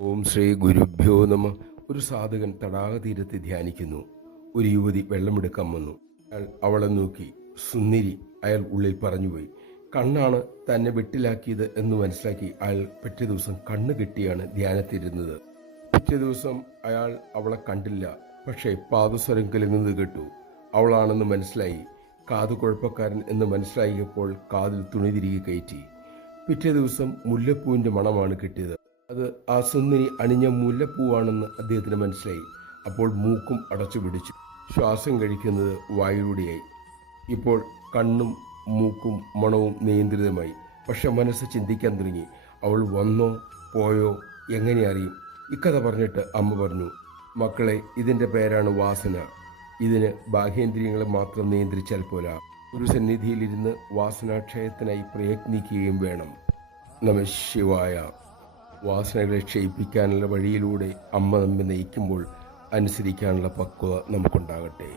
ഓം ശ്രീ ഗുരുഭ്യോ നമ. ഒരു സാധകൻ തടാകതീരത്ത് ധ്യാനിക്കുന്നു. ഒരു യുവതി വെള്ളമെടുക്കാൻ വന്നു. അയാൾ അവളെ നോക്കി. സുന്ദരി, അയാൾ ഉള്ളിൽ പറഞ്ഞുപോയി. കണ്ണാണ് തന്നെ വെട്ടിലാക്കിയത് എന്ന് മനസ്സിലാക്കി അയാൾ പിറ്റേ ദിവസം കണ്ണ് കെട്ടിയാണ് ധ്യാനത്തിരുന്നത്. പിറ്റേ ദിവസം അയാൾ അവളെ കണ്ടില്ല. പക്ഷേ പാദസ്വരം കലങ്ങുന്നത് കേട്ടു. അവളാണെന്ന് മനസ്സിലായി. കാതു കുഴപ്പക്കാരൻ എന്ന് മനസ്സിലാക്കിയപ്പോൾ കാതിൽ തുണി തിരികെ കയറ്റി. പിറ്റേ ദിവസം മുല്ലപ്പൂവിൻ്റെ മണമാണ് കിട്ടിയത്. അത് ആ സുന്ദരി അണിഞ്ഞ മുല്ലപ്പൂവാണെന്ന് അദ്ദേഹത്തിന് മനസ്സിലായി. അപ്പോൾ മൂക്കും അടച്ചു പിടിച്ചു. ശ്വാസം കഴിക്കുന്നത് വായിലൂടെയായി. ഇപ്പോൾ കണ്ണും മൂക്കും മണവും നിയന്ത്രിതമായി. പക്ഷെ മനസ്സ് ചിന്തിക്കാൻ തുടങ്ങി. അവൾ വന്നോ പോയോ എങ്ങനെ അറിയും? ഇക്കഥ പറഞ്ഞിട്ട് അമ്മ പറഞ്ഞു, മക്കളെ, ഇതിൻ്റെ പേരാണ് വാസന. ഇതിന് ബാഹ്യേന്ദ്രിയങ്ങളെ മാത്രം നിയന്ത്രിച്ചാൽ പോരാ. ഒരു സന്നിധിയിലിരുന്ന് വാസനാക്ഷയത്തിനായി പ്രയത്നിക്കുകയും വേണം. നമഃ ശിവായ. വാസനകളെ ക്ഷയിപ്പിക്കാനുള്ള വഴിയിലൂടെ അമ്മ നമ്മെ നയിക്കുമ്പോൾ അനുസരിക്കാനുള്ള പക്വത നമുക്കുണ്ടാകട്ടെ.